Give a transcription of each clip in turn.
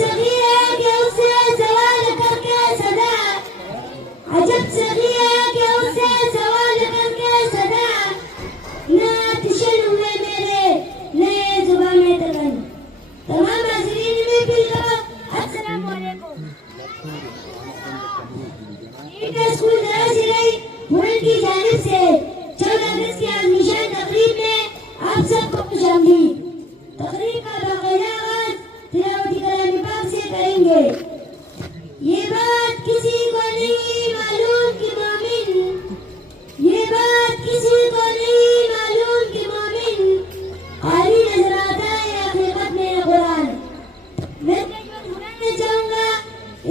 सगी है कि उससे सवाल करके सदा, अजब सगी है कि उससे सवाल करके सदा, नात शन हुए मेरे नए जुबाने तगन। तमाम हाज़रीन में बिल्ला अस्सलाम वालेकुम। स्कूल दराज़िलाई मुल्क की जानिब से 14 अगस्त की आज निशान तकरीब में आप सबको खुशामदीद। तकरीब का बाकायदा आगाज़ तिलावत कलाम पाक से करेंगे। ये बात किसी को नहीं मालूम कि मोमिन, ये बात किसी को नहीं मालूम कि मोमिन क़ारी नजर आता है हकीकत में कुरान। मैं बुलाना चाहूँगा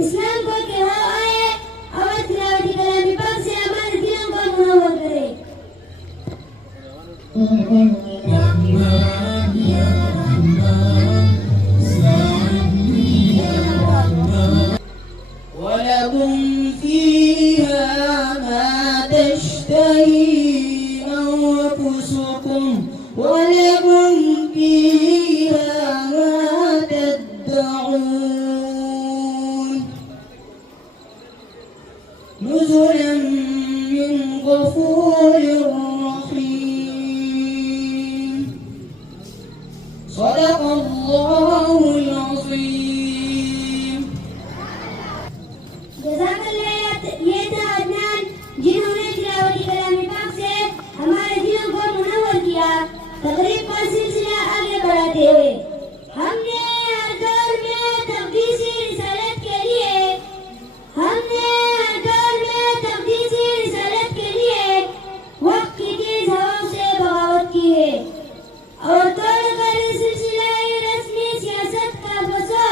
इस्लाम को कि वो आए और तिलावत कलाम पाक से हमारे दिलों को मुनव्वर करे। ولكم فيها ما تشتهي أنفسكم ولكم فيها ما تدعون نزلا من غفور رحيم صدق الله العظيم. जज़ाकल्लाह। ये था अदनान जिन्होंने तिलावत कलाम पाक से हमारे दिलों को मुनव्वर किया। तकरीब का सिलसिला आगे बढ़ाते हुए हमने हर दौर में तक़दीसी रिसालत के लिए वक्त की तेज हवाओं से बगावत की है और तोड़कर सिलसिला रस्मी सियासत का बसो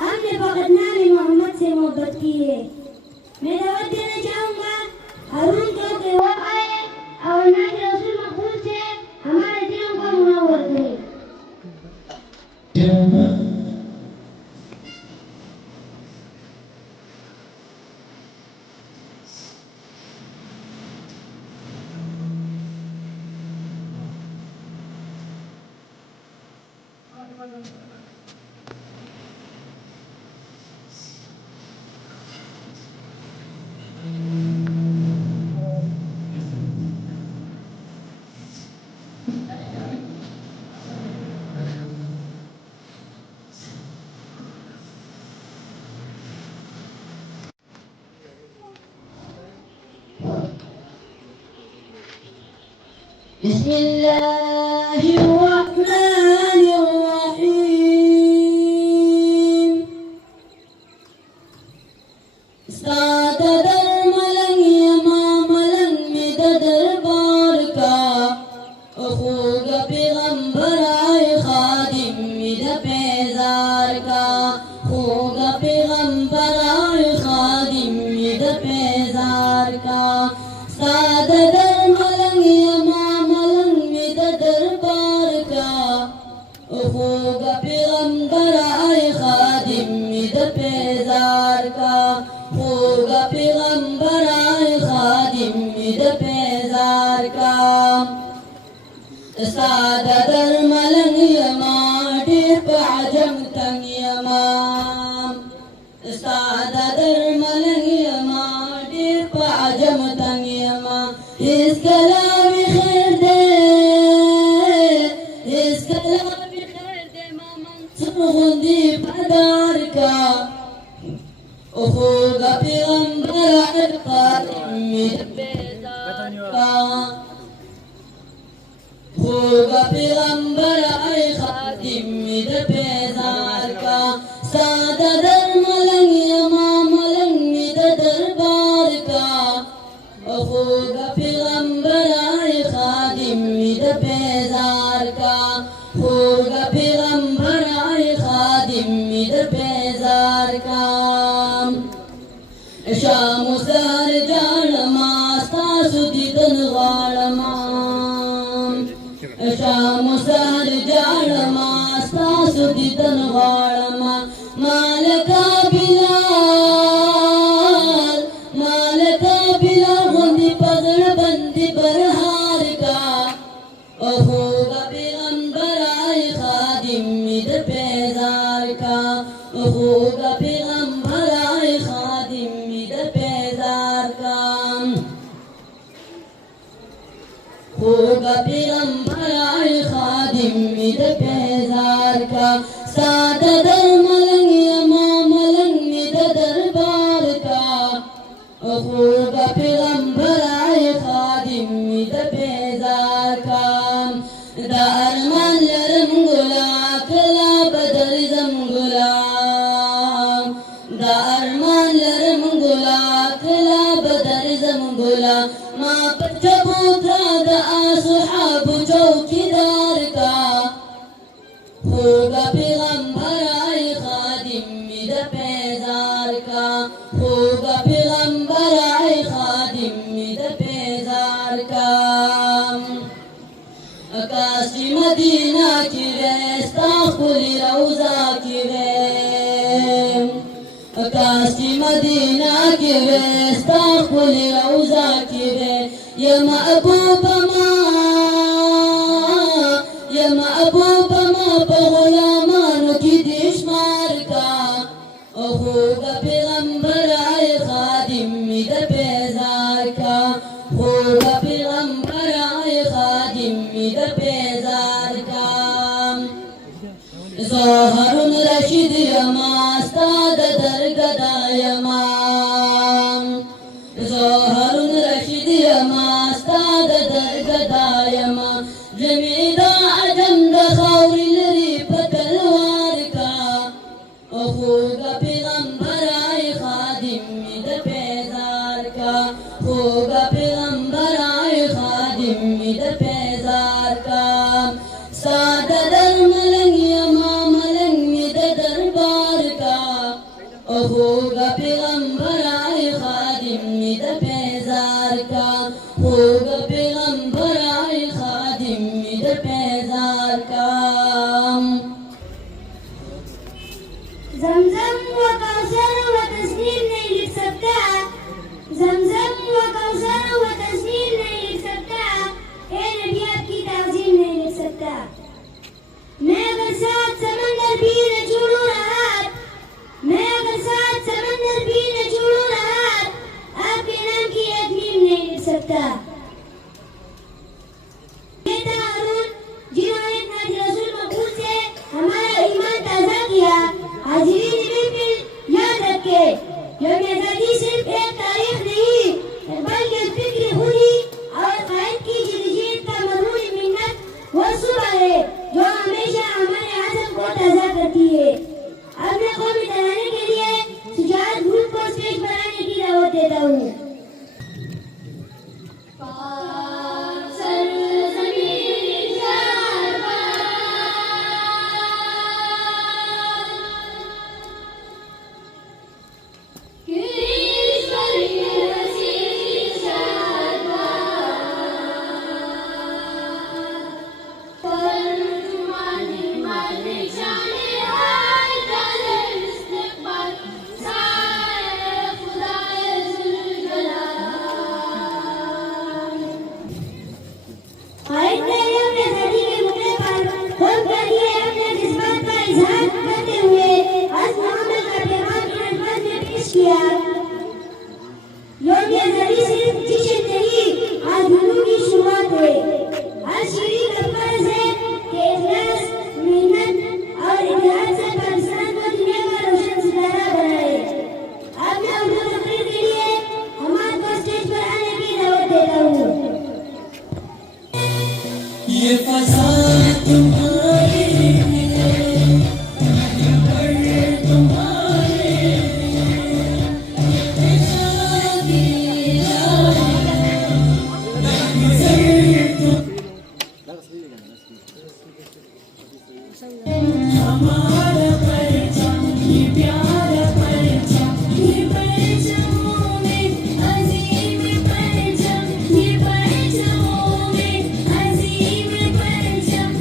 हमने फकत नाम मोहम्मद से मोहब्बत की है। मैं दावत देना चाहूँगा हारून को कि वो आए और नाम रसूल मक़बूल से हमारे दिलों को मुनव्वर करे। बिस्मिल्लाहिर्रहमानिर्रहीम। सादर मलंग यमा मलंग में दरबार का खूब पैगंबर आए खादिम में पेजार का खूब पैगंबर आए खादिम में पेजार का सादर मलंग यमा मलंग में दरबार का खूब पैगंबर आए खादिम में पेजार का खूब पैगंबर आए खादिम में पेजार का सादर मलंग यमा ढेर पाजम तंग यमाम सादर मलंग यमा ढेर पाजम तंग यमा इस कलाम खैर दे मामन सुगंधी पदार का खूब पैगंबर आए खादिम में पेजार का खूब पैगंबर आए खादिम में पेजार का सादर मलंग यमा मलंग में दरबार का खूब पैगंबर आए खादिम में पेजार का खूब पैगंबर आए खादिम में पेजार का शाम सर जान मास्ता सुदिदन वालमा शाम सर जान मास्ता सुदिदन वालमा मालका बिलाल गोंदी पगड़ बंदी बरहार का अखूका पैगंबर आए खादिम इधर बेजार का अखूका पैगंबर आए खादिम इधर बेजार का अखूका पैगंबर आए खादिम इधर बेजार का सादा दर मलंग यमा मलंग इधर दरबार का अखूका पैगंबर आए खादिम इधर बेजार का दारमान लरम गुला कला बदल जम गुला दारमान लरम गुला कला बदल जम गुला माँ पचबूता दा सुहाब चौकीदार का होगा पैगंबर आए खादिम इधर बेजार का होगा पैगंबर आए खादिम इधर बेजार का काशी मदीना की वे इस्तागफुरी रौज़ा की वे काशी मदीना की वे इस्तागफुरी रौज़ा की वे या महबूब माँ गुलामानों की दिशमार का होगा पैगंबर आए खादिम इधर बेजार का होगा पैगंबर आए खादिम इधर बेजार का ज़ोहरुन रशीद यमा उस्ताद दरगदा यमा ज़ोहरुन रशीद यमा उस्ताद दरगदा यमा जमीदा अजम दखाउर लरी पतलवार का होगा पैगंबर आए खादिम इधर बेजार का होगा पैगंबर आए खादिम इधर बेजार का सादा दर मलंग यमा मलंग इधर दरबार का होगा पैगंबर आए खादिम इधर बेजार का होगा पैगंबर आए खादिम इधर बेजार का जमजम व कौसर व तस्नीम नहीं लिख सकता जमजम व कौसर व तस्नीम नहीं लिख सकता ए नबी आपकी ताज़ीम नहीं लिख सकता मैं अगर साथ समंदर भी न छोड़ूं राहत मैं अगर साथ समंदर भी न छोड़ूं राहत आपके नाम की एक मीम नहीं लिख सकता जिन्होंने नाज़ रसूल मकबूल से हमारा ईमान ताज़ा किया हाज़रीन बिल्कुल याद रखे यौम आज़ादी सिर्फ एक तारीख नहीं बल्कि फिक्र खुदी और क़यादत की जदोजहद का मरहून मिन्नत वो सुबह है जो हमेशा हमारे आज़म को ताज़ा करती है। अब मैं कौमी तराने के लिए सुजात ग्रुप को स्टेज पर आने की दावत देता हूँ। ये फसाद तुम्हारे अज़ीम परचम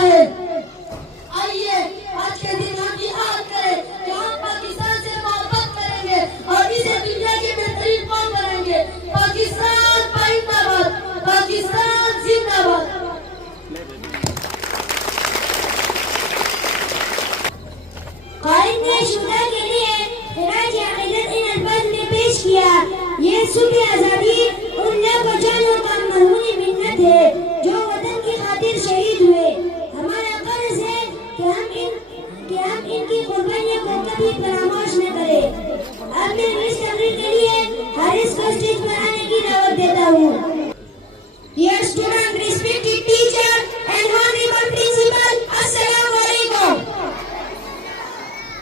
है। आइए आज के दिन हम याद करें कि हम पाकिस्तान से मोहब्बत करेंगे और इसे दुनिया की बेहतरीन कौम बनाएंगे। पाकिस्तान जिंदाबाद, पाकिस्तान जिंदाबाद। कायद ने शुदा के लिए खिराज अकीदत इन अल्फाज में पेश किया। ये सुबह आजादी उन नौजवानों का मरहूनी मिन्नत है जो वतन की खातिर शहीद हुए। हमारा फर्ज है कि हम इनकी कुर्बानियों को कभी फरामोश न करें। अब मैं इस तकरीर के लिए हारिस को स्टेज पर आने की दावत देता हूँ। Dear student, respected teacher and honorable principal, Assalamu alaikum.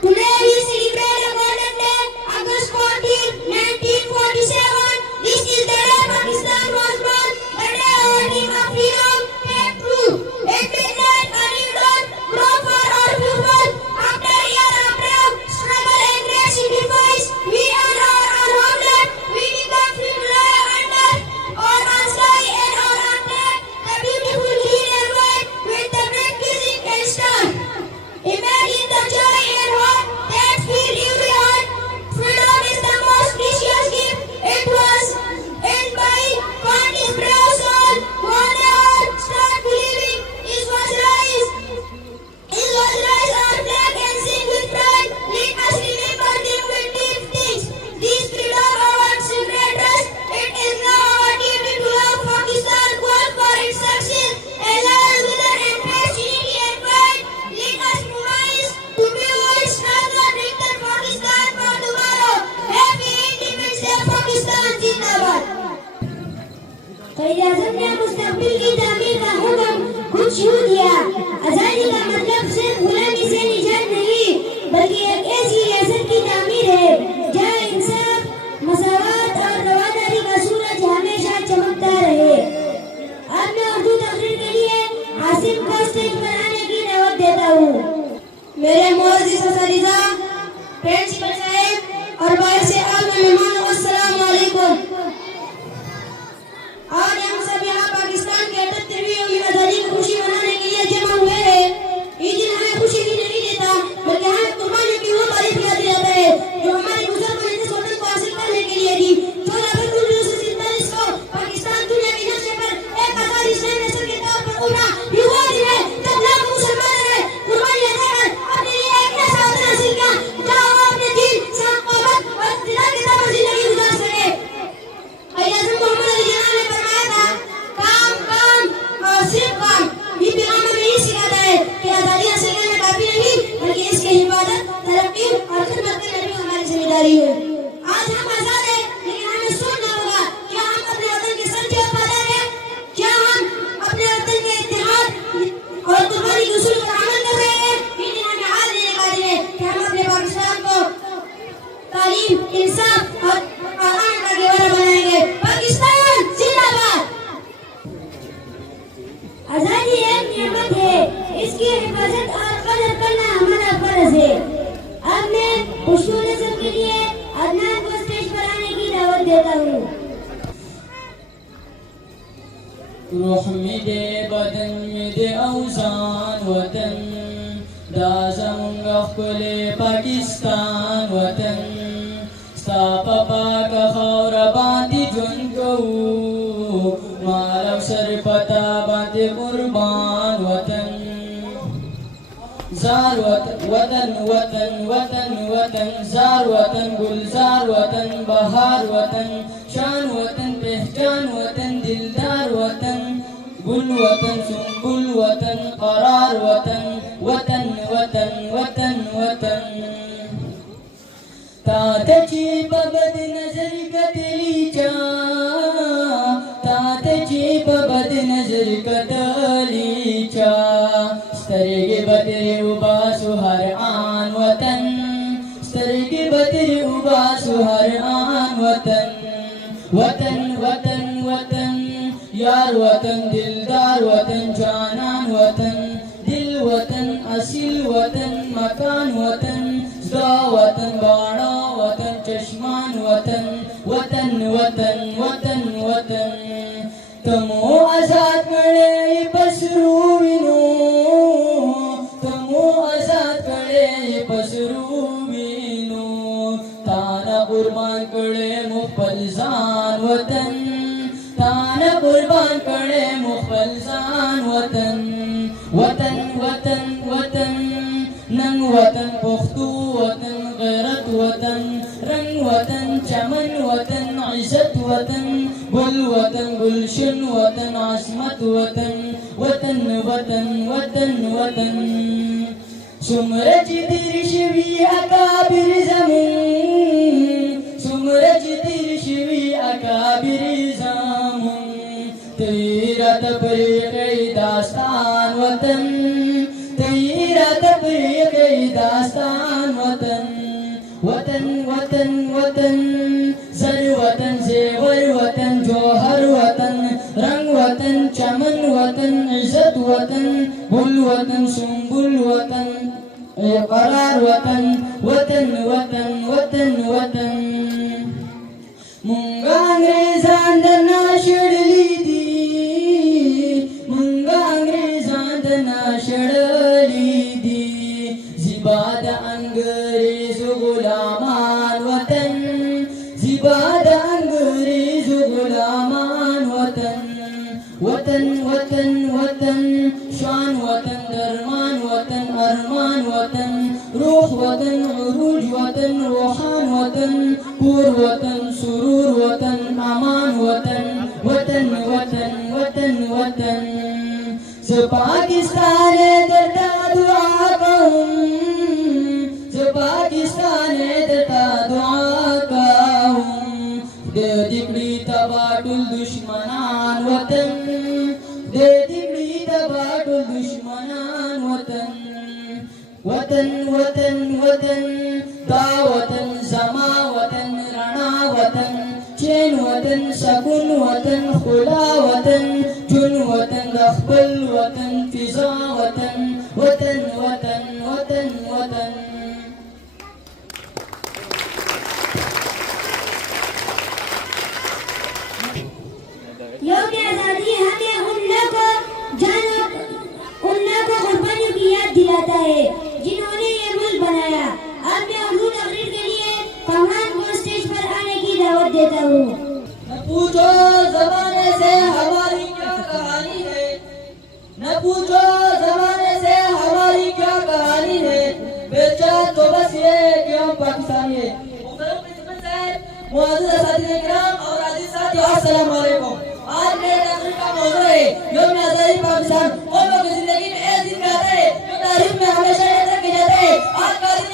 Today we celebrate a golden day, August 14, 1947. This is the day Pakistan was born, the day our dream of freedom came true. At midnight, a new dawn broke for our people. After a year of brave struggle and great sacrifice, we earned our homeland. We became free to live under our own sky and our own flag, the beautiful green and white with the red music and star. Imagine the joy and hope that fill every heart. Freedom is the most precious gift. It was earned by countless brave souls who never start believing. It was rise our flag and sing with pride. Let us remember them with deep things. This freedom our secret trust. It is now our duty to love Pakistan, work for its success, and live with and face unity and pride. Let us promise to build stronger, greater Pakistan for tomorrow. Happy Independence Day, Pakistan जिंदाबाद। क़ायद-ए-आज़म ने मुस्तक़बिल की तामीर का हुक्म खुद शुरू किया। आज़ादी का मतलब सिर्फ गुलामी से निजात नहीं, बल्कि एक ऐसी रियासत की तामीर है जहाँ इंसाफ, मसावत और रवादारी का सूरज हमेशा चमकता रहे। अब मैं उर्दू तकरीर के लिए आसिम को स्टेज पर आने की दावत देता हूँ। मेरे मोअज़्ज़िज़ असातिज़ा, प्रिंसिपल साहब और बाइसे आम मेहमानों, अस्सलाम वालेकुम। आज हम सब यहाँ पाकिस्तान के 78वीं आज़ादी की खुशी मनाने के लिए जमा हुए हैं। ये दिन हमें खुशी ही नहीं देता, बल्कि हमें कुर्बानियों की वो तारीफ याद दिलाता है जो हमारे बुजुर्गों ने इस वतन को हासिल करने के लिए दी। 14 फरवरी 1947 को पाकिस्तान दुनिया के नक्शे पर एक आज़ाद इस्लामी नस्ल के तौर पर उभरा। ये वो दिन है जब लाखों मुसलमानों ने कुर्बानियां देकर अपने लिए एक ऐसा वतन हासिल किया जहाँ वो अपने दीन, सक़ाफ़त और इक़्तिदार के तौर पर जिंदगी गुजार सके। क़ायद-ए-आज़म मोहम्मद अली जिन्ना ने फरमाया था, काम काम और सिर्फ काम। ये पैगाम हमें यही सिखाता है कि आज़ादी हासिल करना काफी नहीं, बल्कि इसकी हिफाजत, तरक्की और खिदमत करना भी हमारी जिम्मेदारी है। आज हम आज़ाद हैं, लेकिन हमें सोचना होगा क्या हम अपने वतन के सच्चे वफादार हैं? क्या हम अपने वतन के इत्तेहाद और कुर्बानी के उसूल पर अमल कर रहे हैं? ये दिन हमें आज देने का दिन है कि हम अपने पाकिस्तान को तालीम, इंसाफ और आराम का गहवारा बनाएंगे। पाकिस्तान जिंदाबाद। आज़ादी एक नियामत है, इसकी हिफाजत और कदर करना हमारा फर्ज है। अब मैं पश्तो नस्ल के लिए अदनान को स्टेज पर आने की दावत देता हूँ। रूह में दे, बदन में दे औज़ान वतन, दा ज़मूंगा ख़ुले पाकिस्तान वतन, स्ता पाका खौरा बांधी जुन को, मालव सर पता बांधे कुर्बान वतन। जार वतन वतन वतन वतन वतन, जार वतन गुलजार वतन, बहार वतन, शान वतन, पहचान वतन, दिलदार वतन, गुल वतन, सुंबुल वतन, करार वतन, वतन वतन वतन वतन। तातची बबद नजर कतलीचा, तातची बबद नजर कतलीचा, स्तरगे बतरे उबासु हर आन वतन, स्तरगे बतरे उबासु हर आन वतन। वतन वतन वतन यार वतन, दिलदार वतन, जानान वतन, दिल वतन, असील वतन, मकान वतन, ज़ा वतन, बाड़ा वतन, चश्मान वतन, वतन वतन वतन वतन। तमो आज़ाद मळे पसरू विनो, वतन वतन वतन नंग वतन पुख्तू वतन गैरत वतन रंग वतन चमन वतन इज्जत वतन गुल वतन गुलशन वतन आसमत वतन वतन वतन वतन वतन सुमरज दिरशवी अकाबिर ज़मीन सुमरज दिरशवी अकाबिर ज़मीन तेरा तबरीक़ दास्तान वतन तेरा तबरीक़ दास्तान वतन वतन वतन वतन ज़र वतन ज़ेवर वतन जौहर वतन रंग वतन चमन वतन इज़्ज़त वतन गुल वतन सुंबुल वतन करार वतन वतन वतन वतन वतन मुंगा अंग्रेज़ां दना शड़ली दी मुंगा अंग्रेज़ां दना शड़ली दी जिबाद अंग्रेज़ गुलामान वतन जिबाद अंग्रेज़ गुलामान वतन वतन वतन वतन शान वतन दरमान वतन अरमान वतन रूह वतन उरूज वतन रूहान वतन पूर वतन सुरूर वतन अमान वतन वतन वतन वतन वतन पाकिस्तान दता दुआ कहूं पाकिस्तान दता दुआ कहूं दे दिगड़ी तबाटुल दुश्मनान वतन दे दिगड़ी तबाटुल दुश्मनान वतन वतन वतन वतन दा वतन जमा वतन रणा वतन चैन वतन सकुन वतन खुला वतन जुन वतन अखबल वतन फिजा वतन वतन वतन वतन वतन योग आजादी हमें उन लोगों को कुर्बानियों की याद दिलाता है जिन्होंने ये मुल्क बनाया। अब मैं उर्दू तकरीर के लिए फरमान को स्टेज पर आने की दावत देता हूँ। न पूछो ज़माने से हमारी क्या कहानी है न पूछो ज़माने से हमारी क्या कहानी है बेचा तो बस ये कि हम पाकिस्तानी है। मुअज़्ज़िज़ साथीन किराम और अज़ीज़ साथियों अस्सलाम वालेकुम। आज मेरे तकरीर का मौजू है यौम आज़ादी पाकिस्तान। कौमों की जिंदगी में एक दिन आता है जो तारीख में हमेशा याद रखा जाता है। आज का दिन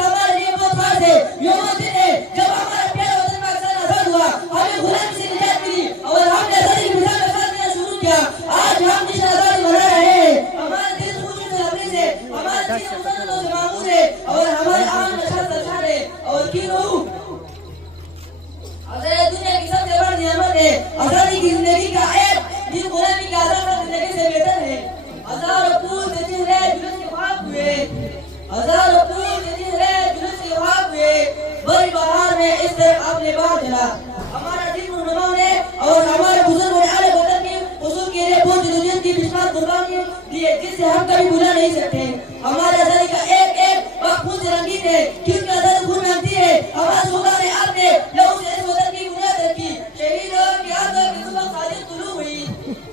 हमारे लिए बहुत खास है। यौम दिन है जब हमारा प्यारा वतन पाकिस्तान आजाद हुआ, हमें गुलामी से निजात मिली और हमने आजादी की मिसाल में साथ देना शुरू किया। आज हम जश्न आजादी मना रहे हैं। हमारे दिल खुशी से लबरेज है, हमारे दिल मुसलमानों से मामूज है और हमारे आम नशा सरशार है और की रूह दुनिया की सबसे बड़ी नियामत है। आजादी की जिंदगी का एक दिन गुलामी की आजाद जिंदगी से बेहतर है। हजारों फूल देते हुए जुलूस के ख्वाब हुए, हजारों फूल देते हुए जुलूस के ख्वाब हुए। बड़ी बहार में इस तरह आपने बाहर चला। हमारा दिन रहनुमाओं ने और हमारे बुजुर्गों ने आले वतन के उसूल के लिए बहुत जदोजहद की बेशुमार कुर्बानियां दी है जिसे हम कभी भुला नहीं सकते। हमारे आजादी का एक एक वक्त खून से रंगीन है क्योंकि आजादी खून में आती है। हमारे सुल्तान ने आपने लोगों से इस वतन की बुनियाद रखी। शहीदों की आज़ाद की सुबह सादिक तुलू हुई,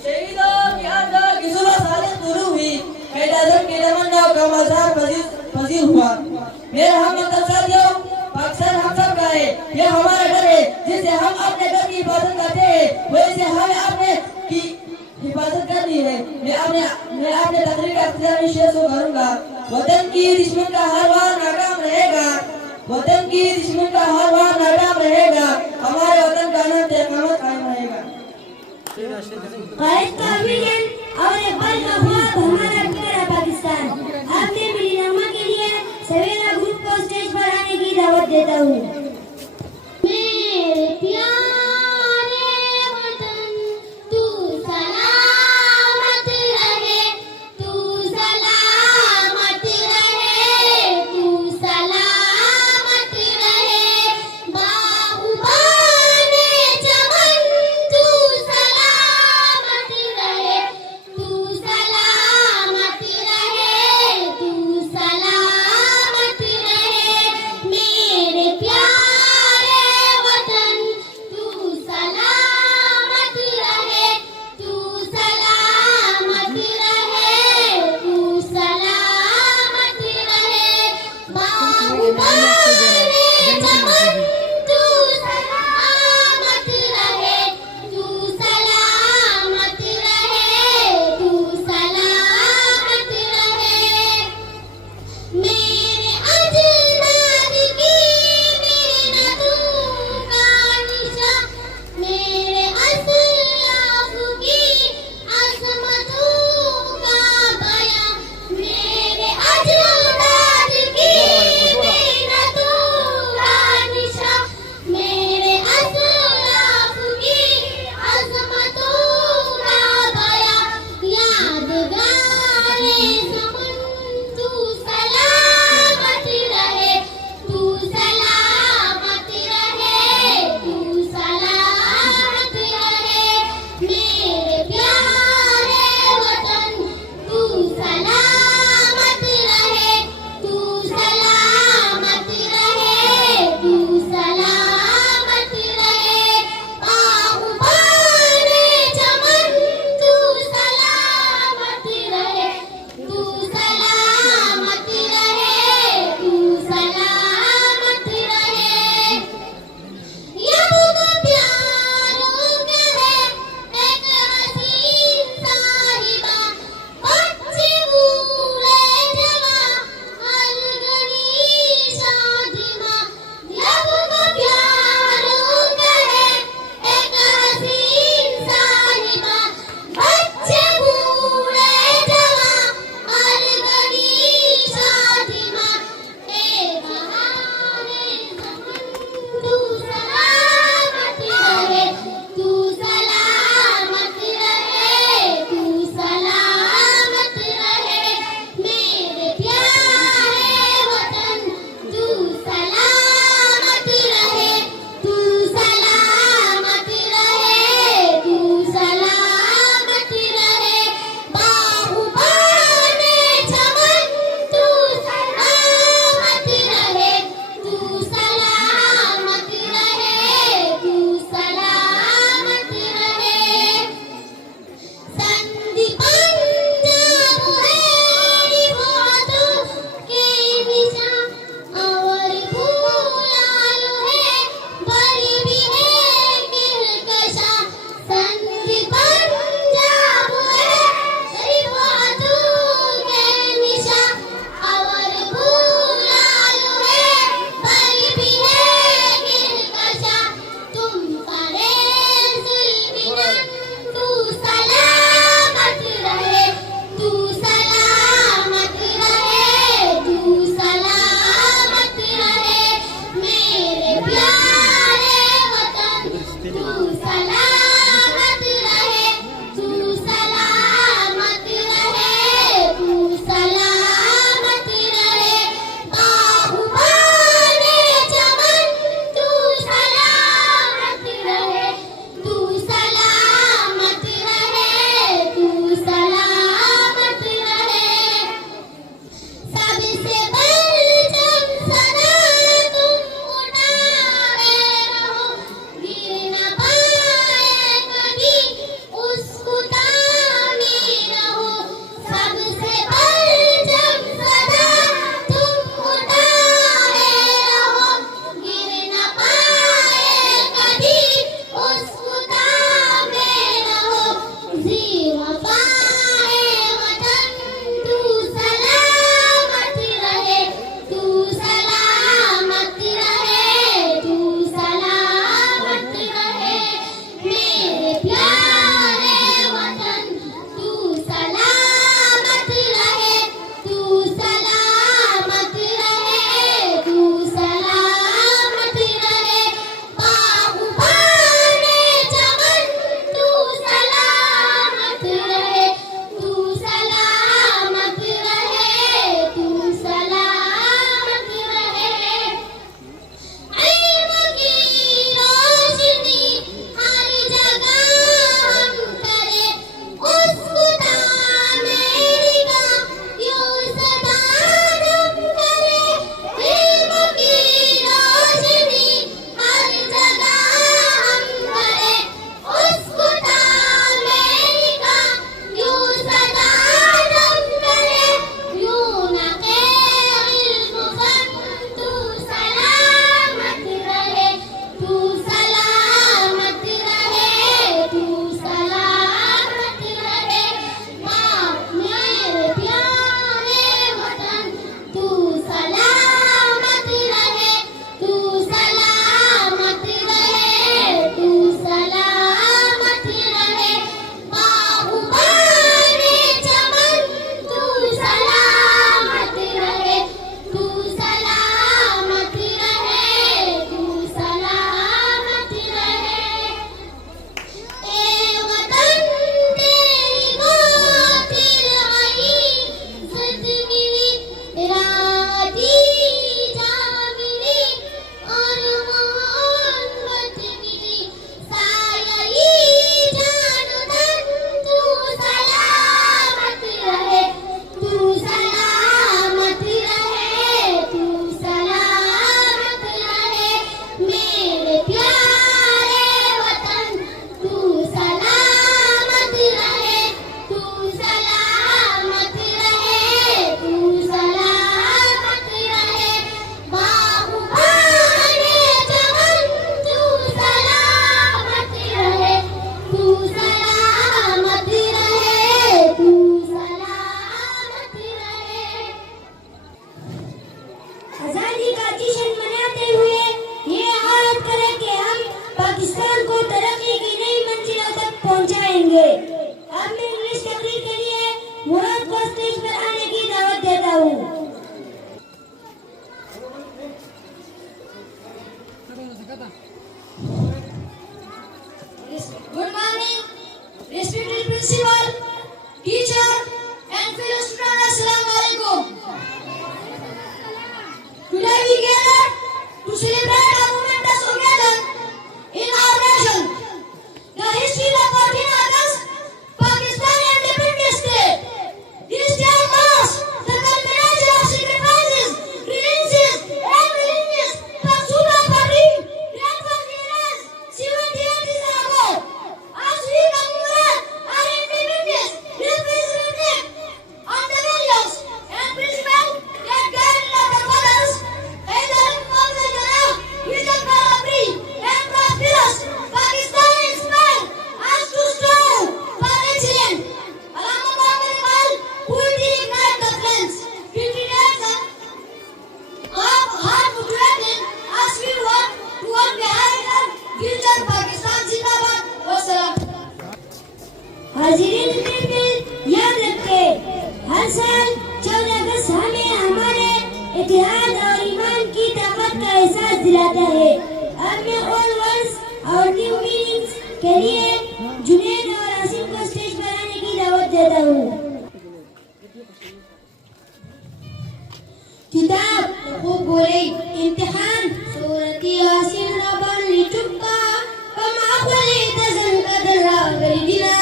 शहीदों की आज़ाद की सुबह सादिक तुलू हुई। कैदाजम के तमन्ना का मज़ार पजीर हुआ। मेरे हम साथियों पाकिस्तान हम सब का है, ये हमारा घर है जिसे हम अपने घर की हिफाजत करते हैं वैसे हमें अपने की हिफाजत करनी है। मैं अपने तकरीर का इख्तियार में शेर करूंगा। वतन की दुश्मन का हर बार नाकाम रहेगा, वतन की दुश्मन का हर बार नाकाम रहेगा। हमारे वतन का नाम क़यामत कायम रहेगा। कायद का विजन और एक बल का ख्वाब हमारा प्यारा पाकिस्तान। आपने मेरी नामा के लिए सवेरा ग्रुप को स्टेज पर आने की दावत देता हूँ। मेरे प्यारे वतन तू सलामत रहे, तू सलामत रहे, तू सलामत रहे। बाहुबाने चमन तू सलामत रहे। करेंगे। अब मैं इंग्लिश तकरीर के लिए मुराद को स्टेज पर आने की दावत देता हूँ। Good morning, respected principal, teacher, and fellow students. Assalamu alaikum. Today we gather to celebrate a momentous occasion in our nation, the history of 14 August, Pakistan Independence Day. This day marks the culmination of sacrifices, relentless, and relentless pursuit of a dream that was realized 78 years ago. As we commemorate our independence, let us reflect on the values and principles that guided our fathers and the Republic which are free and prosperous. Pakistan inspired us to strive for excellence. Along with Iqbal, who will ignite the flames, 50 days of hard motivating as we work toward behind our future. Pakistan Zindabad. Wassalam. हाजिरीन बिल्कुल याद रखें, हर साल 14 अगस्त हमें हमारे इतिहाद और ईमान की ताकत का एहसास दिलाता है। अब मैं ऑल वर्ड्स और न्यू मीनिंग्स के लिए जुनैद और आसिम को स्टेज पर आने की दावत देता हूँ। किताब खूब बोले इम्तिहान सूरती यासीन रबन लिचुका कमा खुली तजन कदर रागली दिना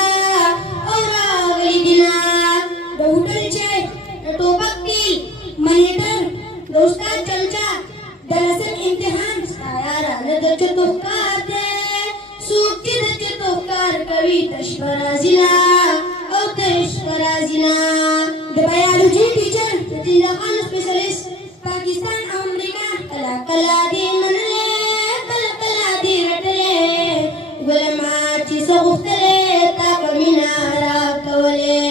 बहुटलचे टोपकतील मनेटर दोस्ता चमचा दरअसल इम्तिहान सायारा नदच तोकार सूक्ति दच तोकार कवि तशबराजिना और तशबराजिना the biology teacher the local specialist Pakistan America kala kala di manle kala kala di ratle ulama chi soghtale ta kaminara kawale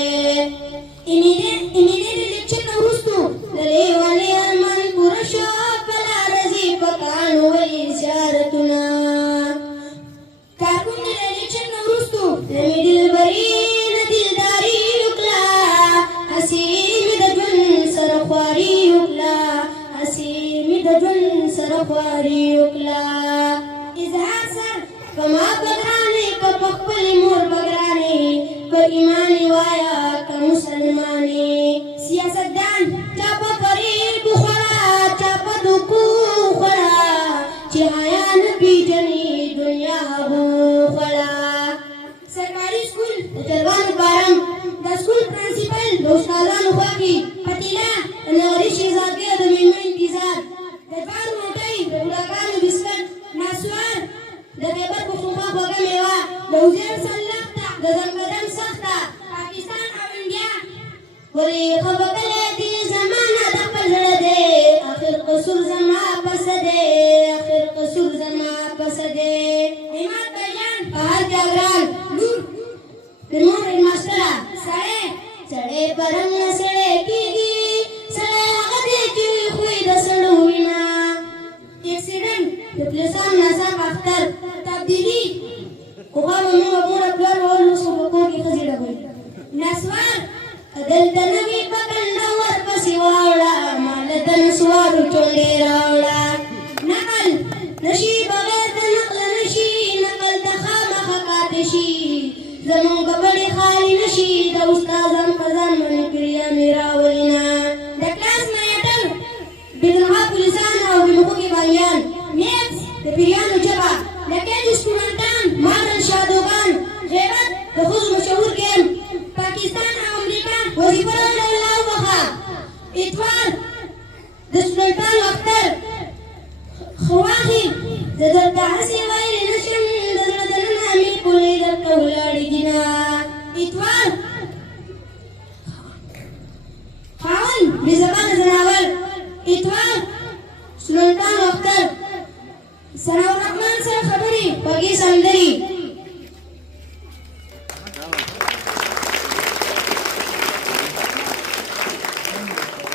Immediately election nahustu dale wale alman kurasho fala razi pakan wali isharatuna Karkun election nahustu lemidil bari nadildari yukla hasimi dajun sarafari yukla hasimi dajun sarafari yukla izhar sar kama bagrani ka pakpali mur bagrani पर ईमानी via का मुसलमानी सियासतदान चापा करीब खड़ा चापा दुकू खड़ा चिहाया नबी जनी दुनिया हो खड़ा सरकारी स्कूल उतरवान बारम द स्कूल प्रिंसिपल दोस्ताजान हुआकी पतीला नगरी शेजादगी अदमी में इंतजार दरबार मोटाई बुलागान बिस्कट नासवार दबेबर कुसुमा बगा मेवा दौजर सल्लता गदम सख्ता पाकिस्तान और इंडिया वरी खबकले दी जमाना दपल दे आखिर कसूर जमा पसदे आखिर कसूर जमा पसदे हिम्मत बयान बाहर जागरण नूर मास्टरा सड़े परम सड़े कीगी सड़े गदे की हुई दसड़ुना एक्सीडेंट डिप्रेशन नशा अख्तर तब्दीली وقام من أبو ربيان وأولوس وبقوكي خزيرة بي نسوار قدلت نبي بقل نور بسوارا مالة نسوار وچوليراولا نقل نشي بغير نقل نشي نقل تخام خقاتشي زمن ببڑی خالی نشي دا استاذم خزان من کریا میراولنا دا کلاس منیتر بدنها پولیسان او بمخوکی بانیان نیت دا پیریانو جبا لكن اسكولانتان مارن شادوغان غيبت بخوز مشهور جيم باكستان أمريكا وزيفر الله وخا إطوار دسلطان أختر خواخي زدر تعسي غير نشن دزردن أمي كولي در كولاري جنا إطوار خاون بزبان زناول إطوار سلطان أختر सनाउर रहमान से खबरी बगी समदरी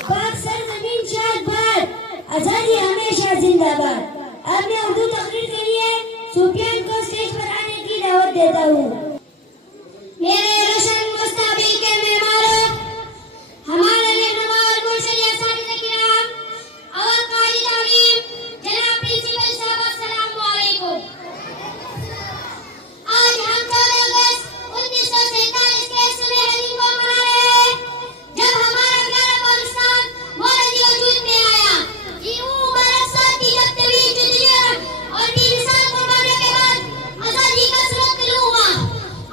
पाक सरजमीन शाद बाद आजादी हमेशा जिंदाबाद। अब मैं उर्दू तकरीर के लिए सुफियान को स्टेज पर आने की दावत देता हूँ। मेरे रोशन मुस्तकबिल के मेहमानों, हमारे रहनुमा और मुर्शिद असातिज़ा किराम और क़ाइद तालीम जनाब प्रिंसिपल साहब, अस्सलाम वालेकुम। आज हम 14 अगस्त 1947 के सुनहरे दिन को मना रहे हैं जब हमारा प्यारा पाकिस्तान मौजूद वजूद में आया। ये वो मुबारक साल थी जब तवील जदोजहद और 3 साल कुर्बानी के बाद आजादी का सूरत तुलू हुआ।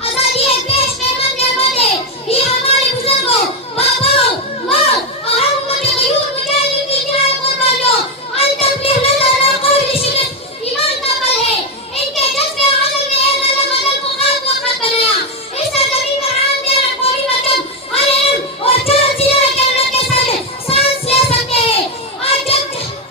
आजादी एक देश के नेमत है। ये हमारे बुजुर्गों, बाबाओं, माँ और हम उम्मत गयूर मुजाहिदीन की जान कुर्बानियों, अंतम मेहनत और नाकाबिल शिकस्त ईमान का फल है। इनके जज्बे आदम ने अल्लाह बदल को खास वक्त बनाया। इस सरजमीन पर आम देना कौमी मकसद हर इल्म और चार सितारे के उन्नत के साथ सांस ले सकते हैं। आज जब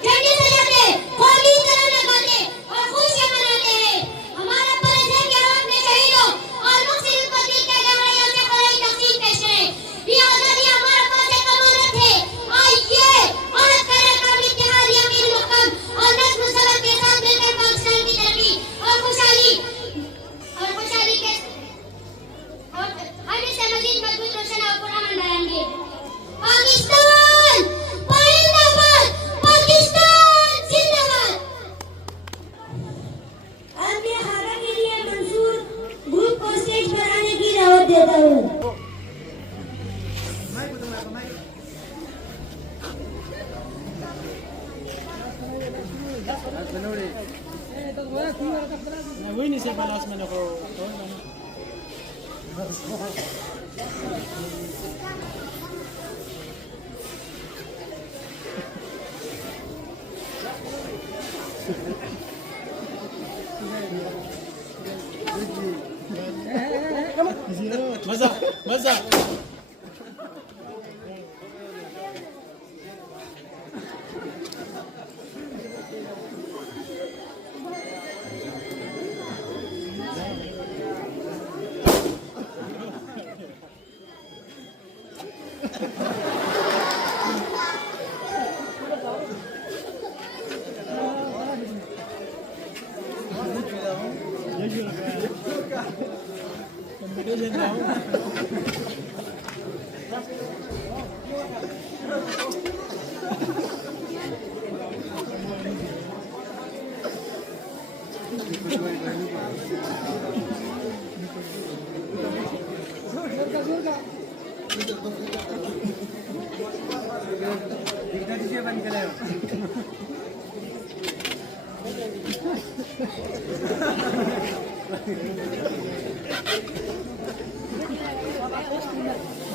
झंडे सजाते, कौमी तिरंगा गाते और खुशियां मनाते हैं, हमारा फर्ज है कि हम अपने शहीदों और मुक्तिर कदीर के गहराइयों से खराई तकसीम पेश करें। ये आजादी हमारा फर्ज एक अमानत है। आइए आज करें काम इत्तेहाद, यकीन, मुहकम और नज़्म सबक के साथ मिलकर पाकिस्तान की तरक्की और खुशहाली के और हमें से मजीद मजबूत, रोशन और पुरअमन बनाएंगे। पाकिस्तान जिंदाबाद, पाकिस्तान जिंदाबाद। अब मैं खाना के लिए मंसूर ग्रुप को स्टेज पर आने की दावत देता हूँ। وين يسيب خلاص من أخو مزح مزح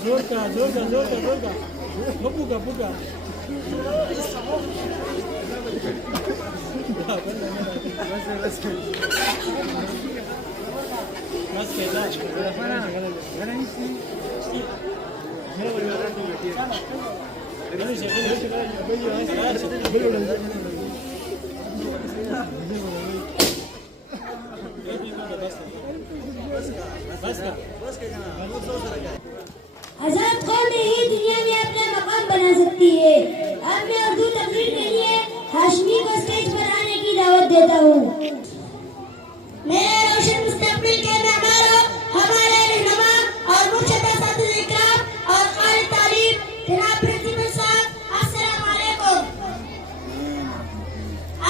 زورك بوكا بس كده आजाद कौम ही दुनिया में अपना मकाम बना सकती है। अब मैं उर्दू तकरीर के लिए हाशमी को स्टेज पर आने की दावत देता हूँ। मेरे रोशन मुस्तकबिल के मेहमानों, हमारे रहनुमा और मुर्शिद असातिज़ा किराम और क़ाइद तालीम जनाब प्रिंसिपल साहब, अस्सलाम वालेकुम।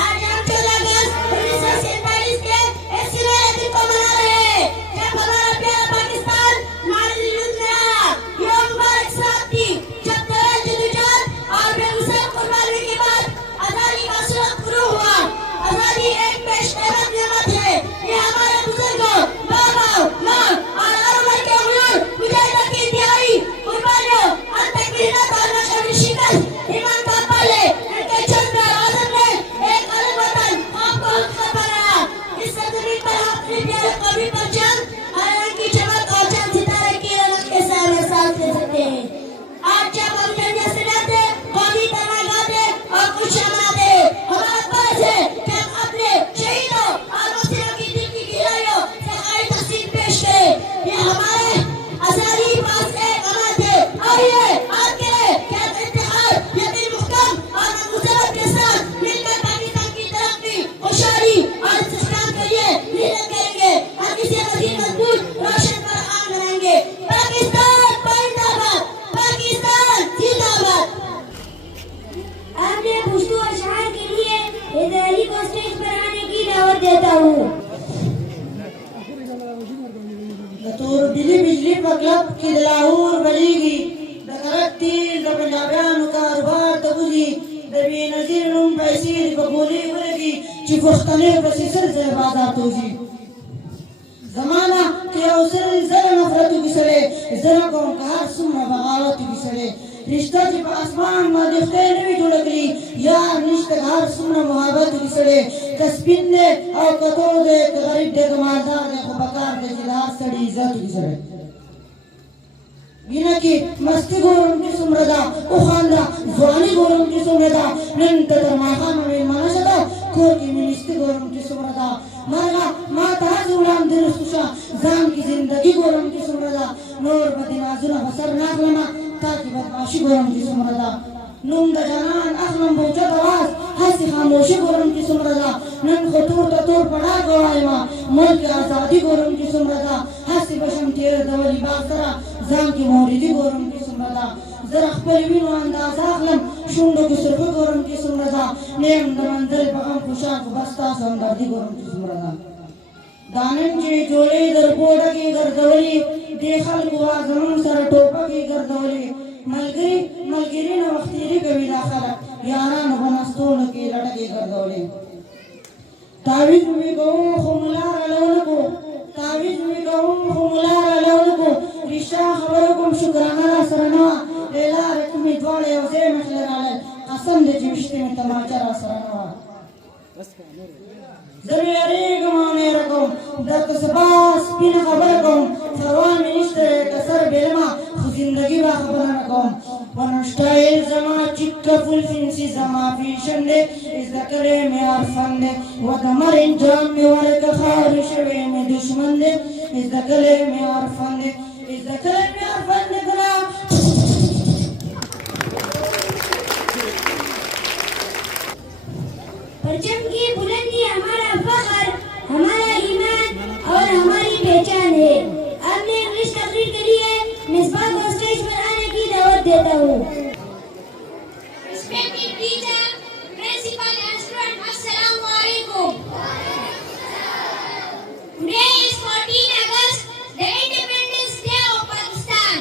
आज हम 14 अगस्त 1947 के इस सुनहरे दिन को मना रहे हैं जब हमारा प्यारा पाकिस्तान मौजूद वजूद में आया। ये मुबारक साल थी जब तवील जदोजहद और बेगुसर कुर्बानी के बाद आजादी का सूरत शुरू हुआ। आजादी एक पेश नेमत है। ये हमारे बुजुर्गों, देता हूँ। तोर बिजली बिजली पकलब की लाहौर बलीगी दकरत तीर द पंजाबियान कारोबार तबुजी दबी नजीर नुम पैसीर बबूली वरगी चिफुस्तने बसिसर से बाजार तोजी जमाना के अवसर जरा नफरत की सड़े जरा कौन कहार सुना बगावत की सड़े रिश्ता जब आसमान में दिखते नहीं जुड़कली यार रिश्तेदार सुना मोहब्बत की सड़े तस्बिन ने और कतो दे गरीब दे कमालदार दे बकार दे जिलार सड़ी इज्जत की सड़े बिना की मस्ती गोरम की सुमरदा उखांदा जवानी गोरम की सुमरदा नंतर माखा में मनशदा कोर की मिनिस्ती गोरम की सुमरदा मरगा माता जुलाम दिन सुशा जान की जिंदगी गोरम की सुमरदा नूर बदिनाजुना बसर नागलमा ताकि बदमाशी गोरम की सुमरदा नूम द जनान अखलम बोचा दवास हंसी खामोशी गोरम की सुमरदा नन खतूर ततूर पड़ा गवायमा मुल्क आजादी गोरम की सुमरदा हंसी बशम तेरे दवली बासरा जान की मोरिदी गोरम की सुमरदा जरा खपलवीन अंदाज अखलम शुंडो की सुरख गोरम की सुमरदा नेम द मंजिल बगम खुशाक बस्ता समदर्दी गोरम की सुमरदा दानन जी जोले दर बोड़ा की गर्दवली देखल गुआ जमन सर टोपा की गर्दवली मलगिरी मलगिरी न वक्तीरी कभी दाखला यारा न बनस्तों की लड़की गर्दवली तावीज में गऊं खुमलार अलौन को तावीज में गऊं खुमलार अलौन को रिश्ता खबरकुम शुक्राना सरना लेला रकमी द्वाले वज़े मखलराले कसम दे जिमिश्ते में तमाचा सरना ज़रियारी गमाने रकम दर्द सबास पिन खबर कम फरवा मिनिस्टर कसर बेलमा जिंदगी वा खबर रकम वनस्टाइल जमा चिक्का फुल फिंसी जमा फीशंडे इस दकरे में आरफंडे वदमर इंजाम में वर्क खारिश वे में दुश्मन दे इस दकरे में आरफंडे इस दकरे में आरफंडे करा परचम की बुलंदी हमारा फख्र, हमारा ईमान और हमारी पहचान है। अब मैं इंग्लिश तकरीर के लिए मिसबाह को स्टेज पर आने की दावत देता हूँ। Respected teacher, principal and student, Assalamu alaikum. Today is 14 August, the Independence Day of Pakistan.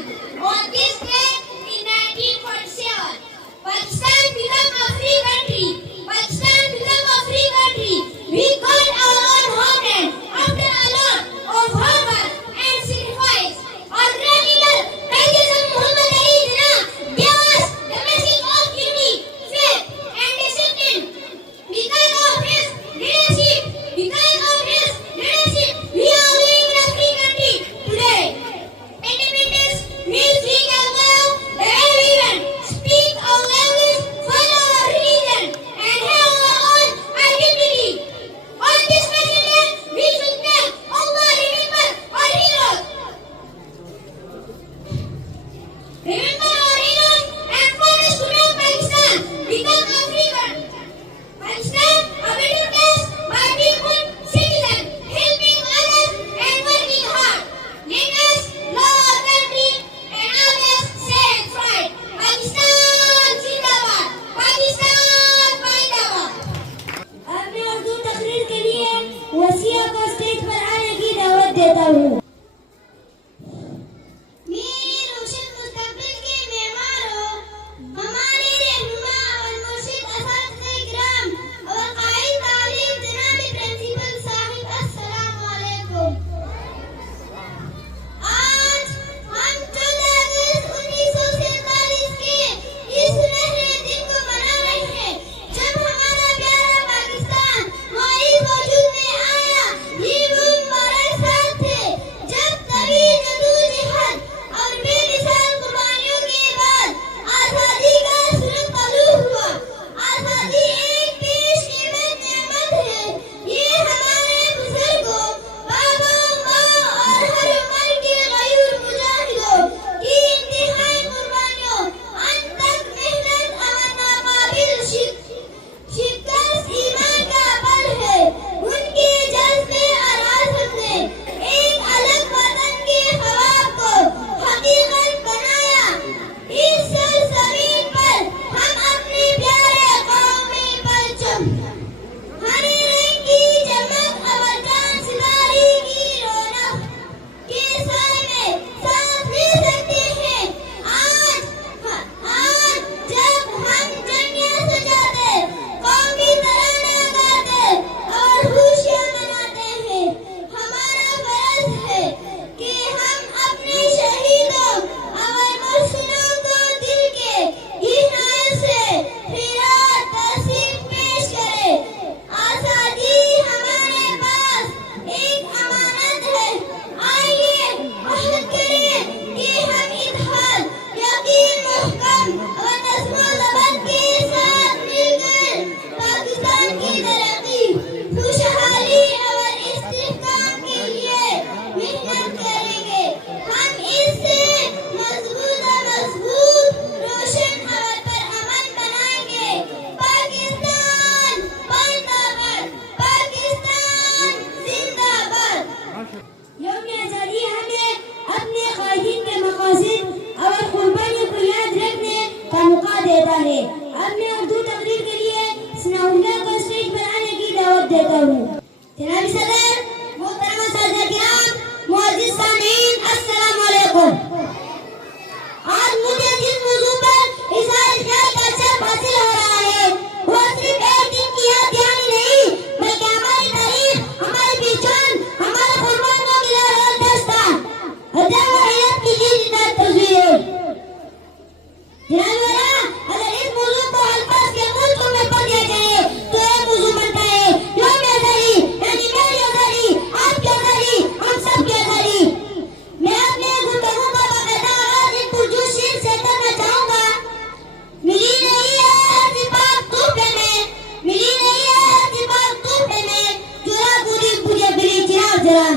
का मौका देता है। अब मैं उर्दू तकरीर के लिए सनाउल्लाह को स्टेज पर आने की दावत देता हूँ। जनाब सदर, मोहतरम सादे किराम, मुअज़्ज़िज़ सामीईन, अस्सलाम वालेकुम। आज मुझे जिस मौजू पर इज़हार ख्याल का शर्फ हासिल हो रहा है वो सिर्फ एक दिन की याद दहानी नहीं बल्कि हमारी तारीख, हमारी पहचान, हमारे कुर्बानों की लाल दास्तान और जवाहिरत की जिंदा तस्वीर है। जनाब वाला, अगर इस मौजू को अल्फाज के मुल्क में पढ़ दिया जाए तो एक मौजू बनता है यौम आज़ादी, यानी मेरी आज़ादी, आपकी आज़ादी, हम सब की आज़ादी। मैं अपने गुफ्तगू का बाकायदा आगाज़ एक पुरजोश शेर से करना चाहूँगा। मिली नहीं है हर सिपाह तूफे में, मिली नहीं है हर सिपाह तूफे में, चुरा पूरी बुझे बिली चिराग जरा।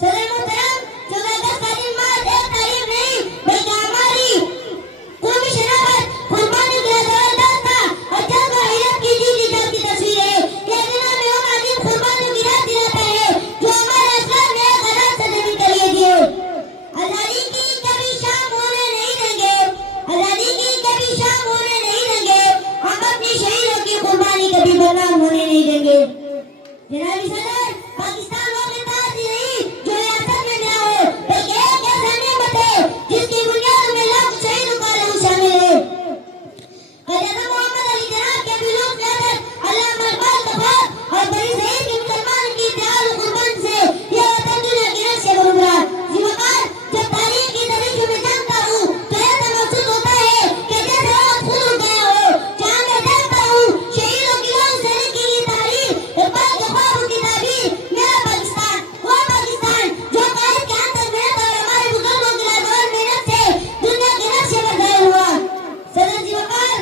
सदर मोहतरम, 14 अगस्त का दिन महज एक तारीख नहीं बल्कि हमारी कौमी शराफत, कुर्बानी का ज़बरदस्त था और जवाहिरत की जीती जागती तस्वीर है। यह दिन हमें उन अजीब कुर्बानियों की याद दिलाता है जो हमारे असलाफ ने एक आज़ाद ज़मीन के लिए दिए। आज़ादी की कभी शाम होने नहीं देंगे, आज़ादी की कभी शाम होने नहीं देंगे, हम अपनी शहीदों की कुर्बानी कभी बदनाम होने नहीं देंगे। जनाब सदर, पाकिस्तान वो खिताब नहीं जो रियासत में मिला हो बल्कि एक ऐसा नेमत है जिसकी बुनियाद में लाख शहीदों का लहू शामिल है। क़यादत मोहम्मद अली जनाब के बिलूस क़यादत, अल्लामा इक़बाल तफ़ात और बड़ी शहीद के मुसलमान की इत्तेहाद और कुर्बानी से यह वतन दुनिया की नक्श से बरूबरा। ज़िम्मेदार, जब तारीख की तारीखों में जानता हूँ तो ऐसा महसूस होता है कि जैसे वक्त खुद रुक गया हो। जहाँ मैं देखता हूँ शहीदों की लहू से लिखी गई तारीख, इक़बाल के ख्वाबों की ताबीर, मेरा पाकिस्तान, वो पाकिस्तान जो कायद के अंदर मेहनत और हमारे बुजुर्गों की लाजवाब मेहनत से दुनिया के नक्शे पर ज़ाहिर हुआ। सदर ज़िम्मेदार,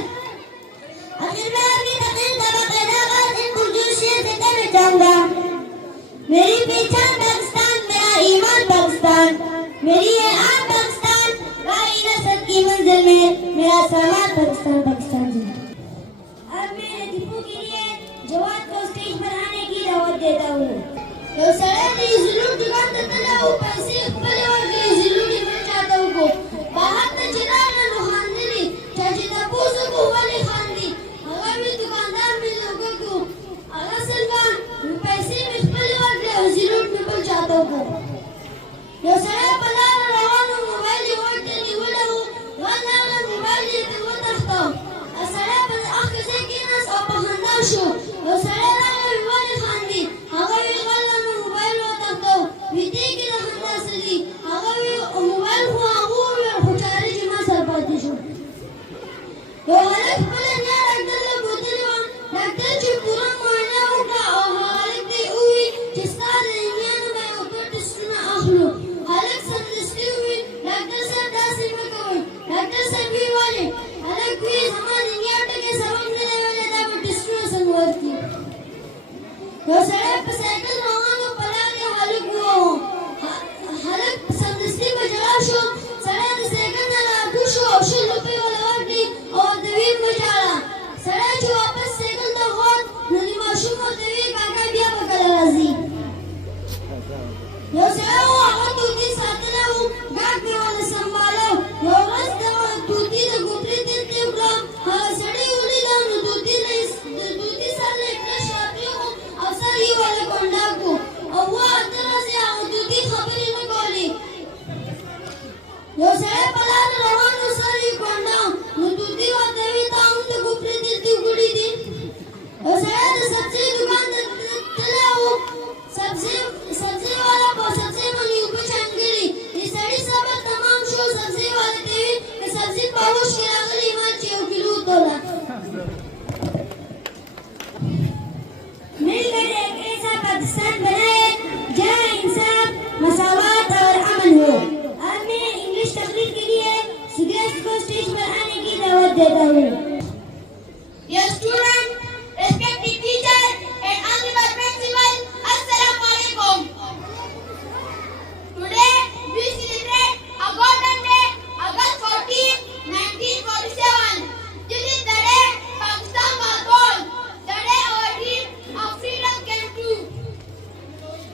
आखिर में अपनी तकरीर का बाकायदा आगाज़ इन पुरजोश शेर से करना चाहूँगा। मेरी पहचान पाकिस्तान, मेरा ईमान पाकिस्तान, मेरी ये आन पाकिस्तान, राही नस्ल की मंजिल में मेरा सामान पाकिस्तान, पाकिस्तान जी। अब मैं लतीफ़ों के लिए जवाद को स्टेज पर आने की दावत देता हूँ। तो सड़क जरूर दुकान तला हो पैसे पले और जरूर में चाहता हूँ को बाहर त जनाब ने खानदानी चाची दा पूछो को वाले खानदी अगर भी दुकानदार में लोगों को अगर सलमान पैसे में पले और जरूर में बोल चाहता हूँ को तो सड़क पला रवानो मोबाइल जोड़ते नहीं बोला हूँ वरना मोबाइल ये वो तख्ता सड़क पर आंख से किना सब खानदार शो तो सड़क ने वाले खानदी अगर विधि की रहमत से अगर मोबाइल हुआ वो खुचारे जिमा सर पाती जो तो हालत पहले नया डॉक्टर ने बोतल डॉक्टर जो पूरा मारना होगा और हालत दे हुई जिसका दुनिया में ऊपर टिस्टना आखलो हालत संदस्ती हुई डॉक्टर से दासी में कहो डॉक्टर से भी वाले हालत भी हमारे दुनिया के सबब ने वाले दा टिस्टना संगवर की तो सड़क पर साइकिल रोगानो पड़ा के हालत को हालत संदस्ती को जलाशो सड़क साइकिल ना लागुशो शो रुपए वाला वाटी और दवीर मचाला सड़क जो वापस साइकिल तो होत नदी माशूम और दवीर काका बिया बकल राजी यो सड़क वो आवा तूती साथला हूँ गाग में वाला संभालो यो रस दवा तूती तो गुपरी देते उगला हाँ सड़ी उली लाऊं तूती साले इतना शादियों को अवसर ही वाले कोंडा को और वो अंदर से आओ दूधी खबर ही न बोली यो सड़े पला न रवान उसरी कोंडा न दूधी वो देवी ताऊं तो गुपरी दिलती गुड़ी दी यो सड़े तो सब्जी दुकान चले आओ सब्जी वाला को सब्जी मनी ऊपर चंगरी ये सड़ी सब तमाम शो सब्जी वाले देवी मैं सब्जी पावोश के अगली मां चेव किलो तोला मिलकर एक ऐसा पाकिस्तान बनाए जहाँ इंसाफ, मसावत और अमन हो। अब मैं इंग्लिश तकरीर के लिए सिगरेट को स्टेज पर आने की दावत देता हूँ। Yes, student, respected teacher, and honorable principal, Assalamu alaikum. Today we celebrate a golden day, August 14, 1947. This is the day Pakistan was born, the day our dream of freedom came true.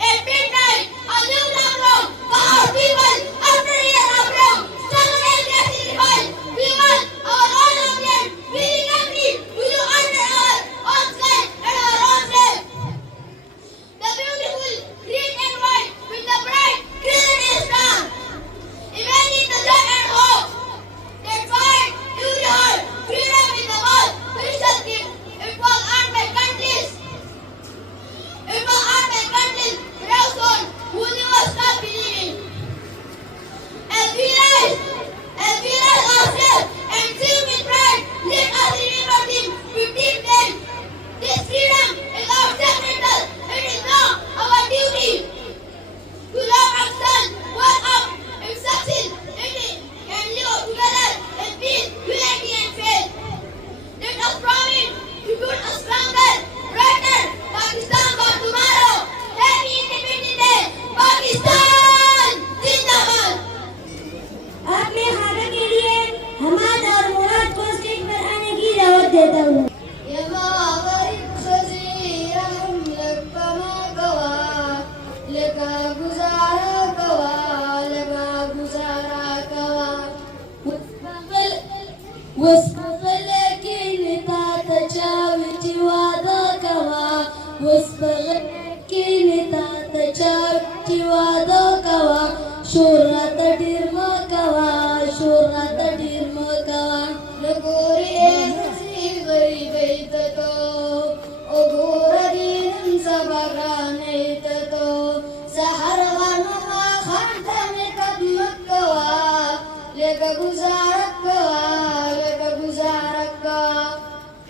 At midnight, a new dawn, our people, after years of long struggle and revival, we want our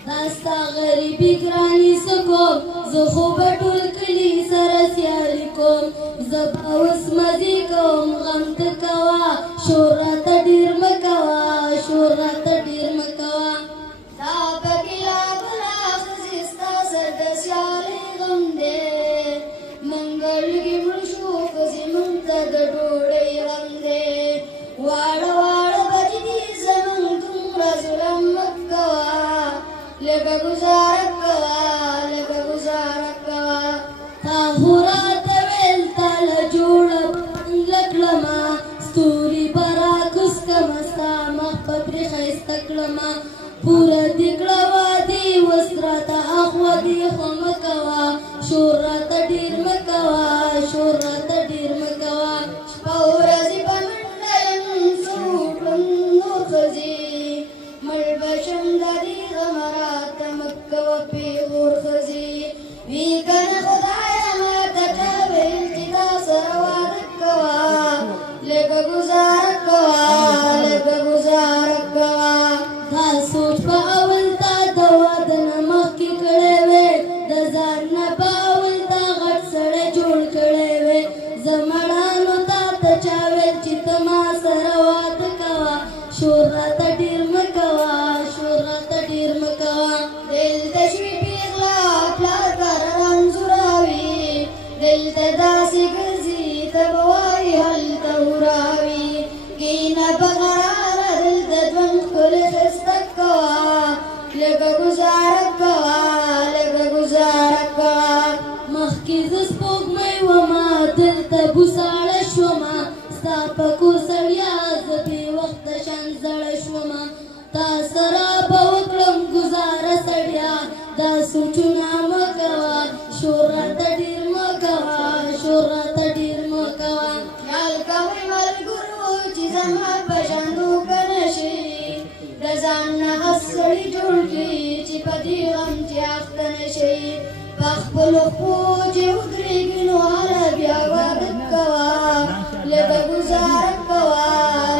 داستا غریبی گرانی سکوم زه خو به ټول کلي سره سیالي کوم زه به اوس مزې کوم غم ته کوه شور راته ډېر مه کوه شور راته ډېر مه کوه دا پکې لا بلا ښځې ستا سر د سیالۍ غم دی منګلګي مړ شو ښځې موږ ته د ډوډۍ غم دی واړه واړه بچي دي زموږ دومره ظلم مه کوه لږه ګزاره کوه لږه ګزاره کوه تا خو راته ویل تا له جوړه بنګله کړمه ستوري به راکوز کړمه ستا مخ به پرې ښایسته کړمه پوره دې کړه وعدې اوس راته اخوا دې خو مه کوه شور راته ډېر مه کوه شور راته ډېر مه کوه شپه ورځې په منډه یم څه وکړم نور ښځې مړ به شم د دې غمه راته مه کوه پېغور ښځې وي که نه خدایه ماته چا ویل چې تا سره واده کوه لږه ګزاره کوه لږه ګزاره کوه دا سوچ په اول تا د واده نه مخکې کړی وې د ځان نه په اول تا غټ سړی جوړ کړی وې زه مړانو تا ته چا ویل چې ته ما سره واده کوه شور راته ډېر مه کوه شور راته ډېر مه کوه دلته شوي پېغله پلار کره رنځوراوي دلته داسې ګرځي ته به وایې هلته وراوي کښېنه په قراره دلته ژوند ښکلې ښایسته کوه لږه ګزاره کوه لږه ګزاره کوه مخکې زه سپوږمۍ ومه دلته بوساړه شومه ستا په کور سړیا زه بې وخته شان زړه شومه تا سره به وکړم ګزاره سړیا دا سوچونه مه کوه شور راته ډېر مه کوه شور راته ډېر مه کوه خیال کوئ ملګرو چې زما په شان دوکه نه شي د ځان نه هس سړي جوړ کړي چې په دې غم چې اخته نه شي په خپلو پښو چې ودرېږي نو هله بیا واده کوه لږه ګزاره کوه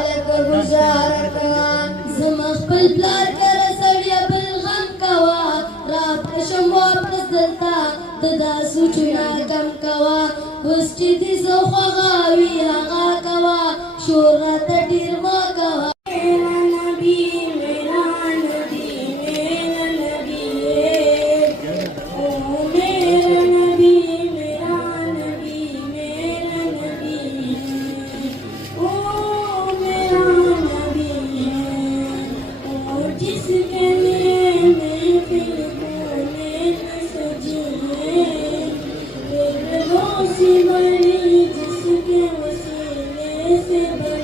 لږه ګزاره کوه زما خپل پلار کره سړیا بل غم کوه راپشم واپس دلته د دا سوچونه کم کوه اوس چې دې زه خوښه وي هغه کوه شور راته ډېر مه کوه میرا نبی میرا نبی میرا نبی او میرا نبی میرا نبی میرا نبی او میرا نبی او جس کے لیے محفل کونے نہ سجی سی بڑی جس کے وسیلے سے بڑی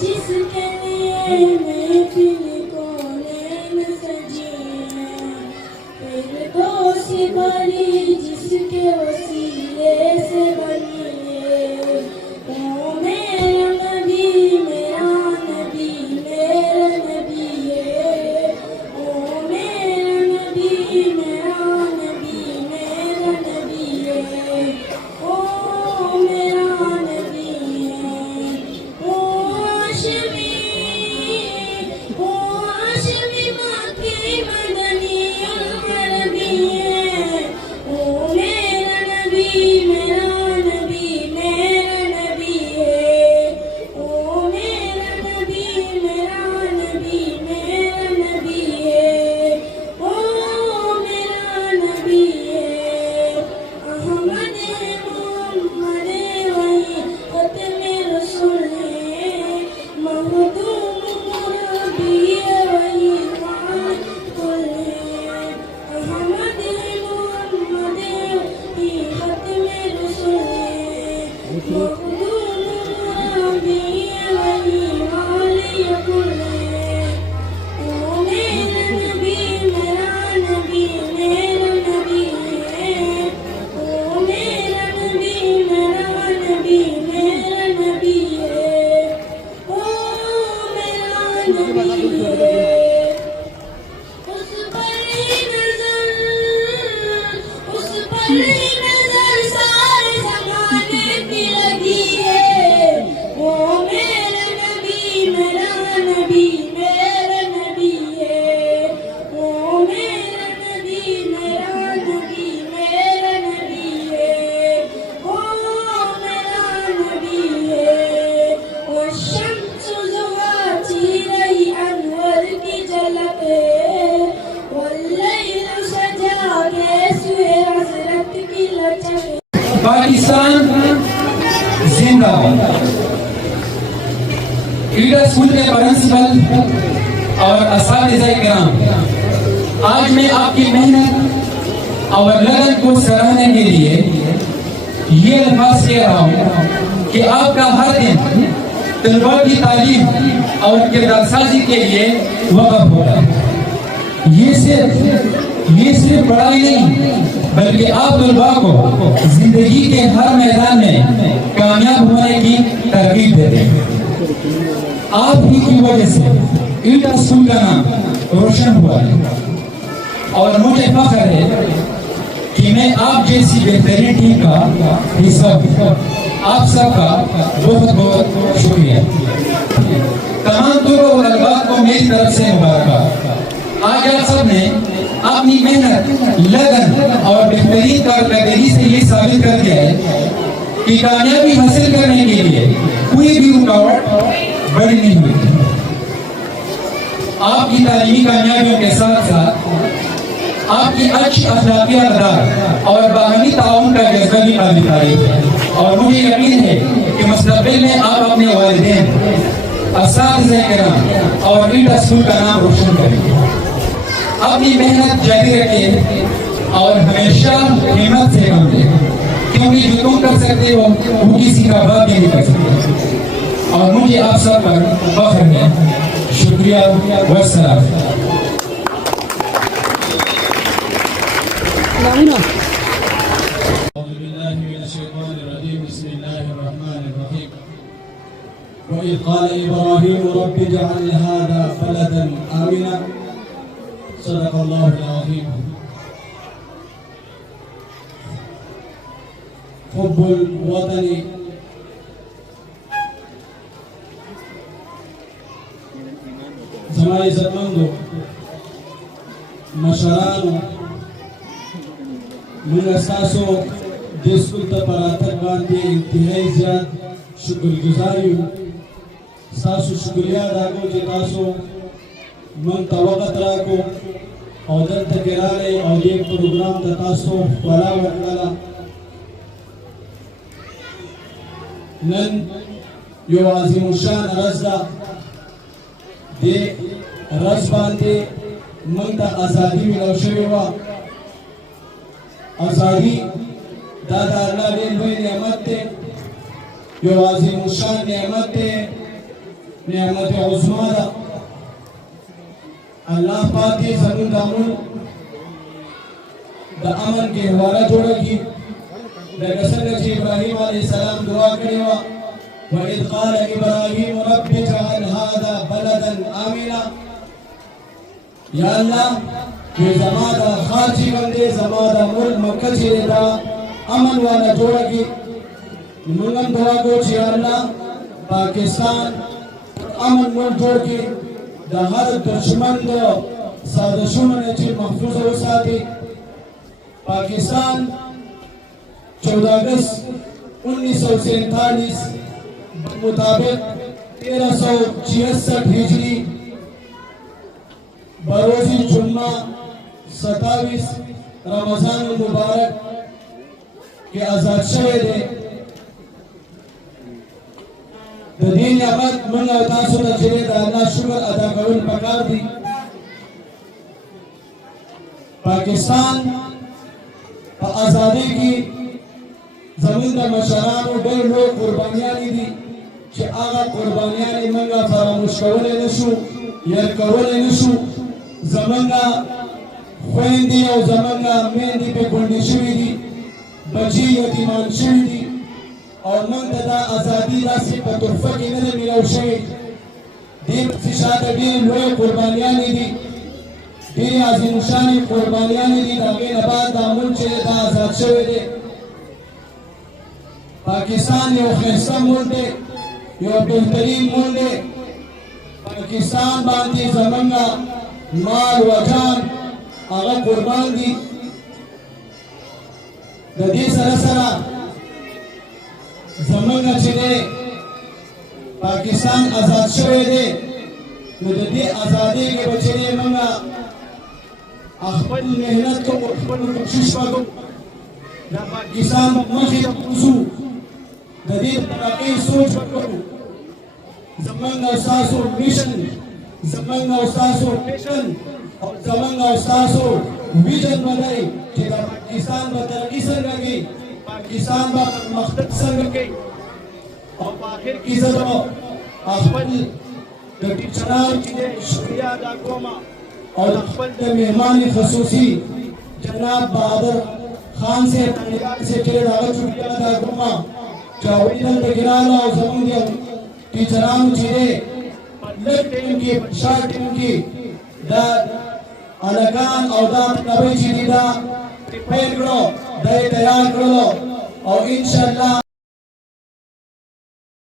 جس کے لیے محفل کونین سجی سی بڑی جس کے وسیلے سے بنی او میرا نبی میرا نبی میرا نبی او میرا نبی میرا نبی میرا نبی او میرا نبی او ہاشمی مکی مدنی العربی او میرا نبی میرا نبی میرا نبی او میرا نبی میرا نبی میرا نبی او میرا نبی احمد محمد وہی ختم رسول مخدوم مربی وہی خان کل احمد محمد وہی ختم رسول مخدوم مربی وہی والی کل او میرا نبی میرا نبی میرا نبی او میرا نبی میرا نبی میرا نبی او میرا نبی اس پر ہی نظر سارے زمانے کی لگی ہے او میرا نبی میرا نبی میرا نبی ہے और असातिज़ा किराम, आज मैं आपकी मेहनत और लगन को सराहने के लिए ये अल्फाज कह रहा हूँ कि आपका हर दिन तलबा की तालीम और किरदारसाजी के लिए वक़्फ़ होगा। ये सिर्फ पढ़ाई नहीं, बल्कि आप तलबा को जिंदगी के हर मैदान में कामयाब होने की तरगीब देते हैं। आप ही की वजह से ईटा स्कूल का नाम रोशन हुआ है और मुझे फख्र है कि मैं आप जैसी बेहतरीन टीम का हिस्सा हूँ। आप सबका बहुत बहुत शुक्रिया। तमाम तलबा को मेरी तरफ से मुबारक। आज आप सब ने अपनी मेहनत, लगन और बेहतरीन कारकर्दगी से ये साबित कर दिया है कि कामयाबी हासिल करने के लिए कोई भी रुकावट बड़ी नहीं हुई। आपकी तालीमी कामयाबियों के साथ साथ आपकी अच्छी अखलाकी अदार और बाहमी ताउन का जज्बा भी काबिल तारीफ है और मुझे यकीन है कि मुस्तक़बिल में आप अपने वालिदैन, असातिज़ा किराम और ईटा स्कूल का नाम रोशन करेंगे। अपनी मेहनत जारी रखें और हमेशा हिम्मत से काम लें, क्योंकि जो तुम कर सकते हो वो किसी का बाप नहीं कर सकते। और मुझे आप सब पर फख्र है। शुक्रिया वस्सलाम। وإذ قال إبراهيم رب اجعل هذا بلدا آمنا صدق الله العظيم. حب الوطن زما عزتمندو مشرانو موږ تاسو د سکول ته پر راتګ باندې انتهایی زیات شکرګزار یو. تاسو شکریا ادا کوو چې تاسو موږ ته وخت راکړو او دلته کې راغلئ او دې پروګرام ته تاسو خورا ورکړله. نن یو عظیم الشان ورځ ده. دې ورځ باندې موږ ته ازادي میلاو شوې وه. ازادي دا د الله ډېر لوی نعمت دی، یو عظیم الشان نعمت دی، نعمت عظما ده. الله پاک دې زموږ د ملک د امن ګهواره جوړه کړي، لکه څنګه چې ابراهیم علیه السلام دعا کړې وه وإذ قال إبراهيم رب اجعل هذا بلدا آمنا. یا الله کہ زما دا خاصی بندے زما دا ملک مکہ چې دا امن والا جوړه کړي. موږ هم دعا کوو چې الله پاکستان امن ملک جوړ کړي، د هر دشمن د سازشونو نه چې محفوظ وساتي. پاکستان 14 اگست 1947 مطابق 1366 ہجری بروز جمعہ 27 رمضان المبارک کے آزاد شوے دے. د دې نعمت موږ تاسو ته چې د الله شکر ادا کول پکار دي. پاکستان په ازادۍ کې زموږ د مشرانو ډېر لوی قربانیانې دي چې هغه قربانیانې موږ فراموش کولی نه شو، هېر کولی نه شو. زموږ خویندې او زموږ میندې پې کونډې شوي دي، بچي یتیمان شوي دي او موږ ته دا ازادي داسې په تحفه کې نه ده میلاو شوې. دې پسې شاته ډېرې لویې قربانیانې دي، ډېرې عظیمالشانې قربانیانې دي. د هغې نه بعد دا ملک چې دا آزاد شوی دی. پاکستان یو ښایسته ملک دی، یو بهترین ملک دی. پاکستان باندې زموږ مال و جان هغه قربان دي. د دې سره سره زموږ چې دی پاکستان آزاد شوی دی، نو د دې ازادۍ کې به چې دی موږ خپل محنت کوو، خپل کوشش به کوو د پاکستان مخې ته وځو، د دې ترقۍ سوچ به کوو. زموږ ستاسو میشن زمنګ او تاسو پیشن او زمنګ او تاسو ویژن باندې چې د پاکستان په ترقی څنګه کې پاکستان په مختص څنګه کې او په اخر کې زه خپل د ټیچرانو چې شکریا ادا کوم او خپل د مهمان خصوصي جناب بہادر خان سے تعلقات سے چلے داغت شکریہ ادا کوم چاویدن دګرانو او زموږ ټیچرانو چې لږ ټیم کې شارټ ټیم کې دا الګان او دا طلبه چې دا پیل کړو دا تیار کړو او ان شاء الله